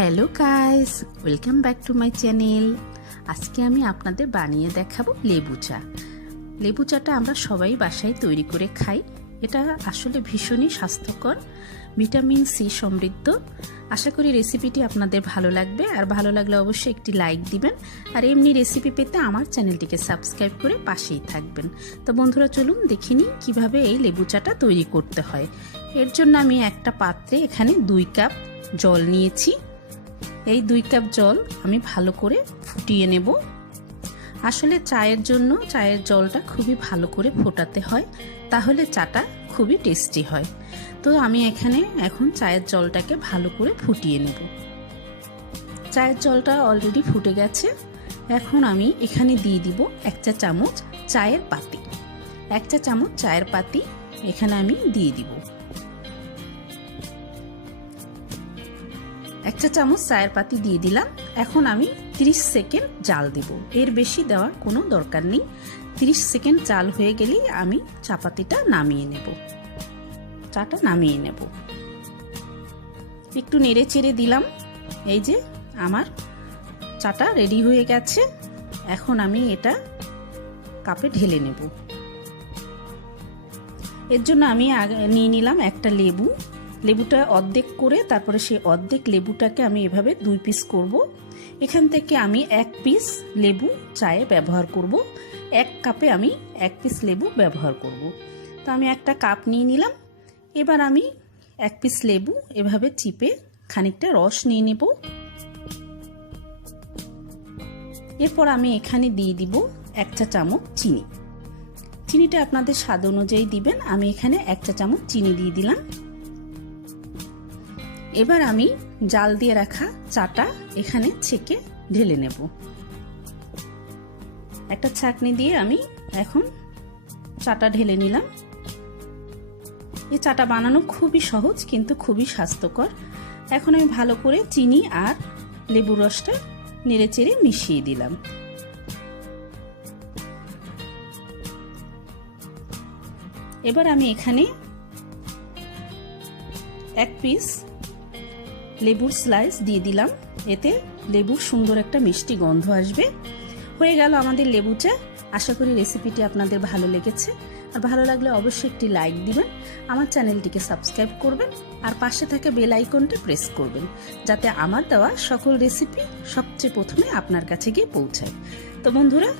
Hello guys, welcome back to my channel. আজকে আমি আপনাদের বানিয়ে দেখাবো লেবু চা। লেবু চাটা আমরা সবাই বাসায় তৈরি করে খাই। এটা আসলে ভীষণই স্বাস্থ্যকর, ভিটামিন সি সমৃদ্ধ। আশা করি রেসিপিটি আপনাদের ভালো লাগবে, আর ভালো লাগলে অবশ্যই একটি লাইক দিবেন, আর এমনি রেসিপি পেতে আমার চ্যানেলটিকে সাবস্ক্রাইব করে পাশেই থাকবেন। তো বন্ধুরা, চলুন দেখে নিই কীভাবে এই লেবু চাটা তৈরি করতে হয়। এর জন্য আমি একটা পাত্রে এখানে 2 কাপ জল নিয়েছি। এই 2 কাপ জল আমি ভালো করে ফুটিয়ে নেব। আসলে চায়ের জন্য চায়ের জলটা খুবই ভালো করে ফোটাতে হয়, তাহলে চাটা খুবই টেস্টি হয়। তো আমি এখানে এখন চায়ের জলটাকে ভালো করে ফুটিয়ে নেব। চায়ের জলটা অলরেডি ফুটে গেছে। এখন আমি এখানে দিয়ে দিব 1 চা চামচ চায়ের পাতি। 1 চা চামচ চায়ের পাতি এখানে আমি দিয়ে দিব। 1 চা চামচ চায়ের পাতি দিয়ে দিলাম। এখন আমি 30 সেকেন্ড জাল দিব, এর বেশি দেওয়ার কোনো দরকার নেই। 30 সেকেন্ড জাল হয়ে গেলেই আমি চাপাতিটা নামিয়ে নেব, চাটা নামিয়ে নেব। একটু নেড়ে চেড়ে দিলাম। এই যে আমার চাটা রেডি হয়ে গেছে। এখন আমি এটা কাপে ঢেলে নেব। এর জন্য আমি নিয়ে নিলাম একটা লেবু। লেবুটা অর্ধেক করে তারপরে সেই অর্ধেক লেবুটাকে আমি এভাবে 2 পিস করব। এখান থেকে আমি 1 পিস লেবু চায়ে ব্যবহার করব। 1 কাপে আমি 1 পিস লেবু ব্যবহার করব। তো আমি একটা কাপ নিয়ে নিলাম। এবার আমি 1 পিস লেবু এভাবে চিপে খানিকটা রস নিয়ে নেব। এরপর আমি এখানে দিয়ে দিব 1 চা চামচ চিনি। চিনিটা আপনাদের স্বাদ অনুযায়ী দিবেন। আমি এখানে 1 চা চামচ চিনি দিয়ে দিলাম। এবার আমি জাল দিয়ে রাখা চাটা এখানে ছেঁকে ঢেলে নেব। একটা ছাঁকনি দিয়ে আমি এখন চাটা ঢেলে নিলাম। এই চাটা বানানো খুবই সহজ, কিন্তু খুবই স্বাস্থ্যকর। এখন আমি ভালো করে চিনি আর লেবুর রসটা নেড়ে চেড়ে মিশিয়ে দিলাম। এবার আমি এখানে 1 পিস লেবুর স্লাইস দিয়ে দিলাম। এতে লেবুর সুন্দর একটা মিষ্টি গন্ধ আসবে। হয়ে গেল আমাদের লেবু চা। আশা করি রেসিপিটি আপনাদের ভালো লেগেছে, আর ভালো লাগলে অবশ্যই একটি লাইক দিবেন, আমার চ্যানেলটিকে সাবস্ক্রাইব করবেন, আর পাশে থাকা বেল আইকনটি প্রেস করবেন, যাতে আমার দেওয়া সকল রেসিপি সবচেয়ে প্রথমে আপনার কাছে গিয়ে পৌঁছায়। তো বন্ধুরা,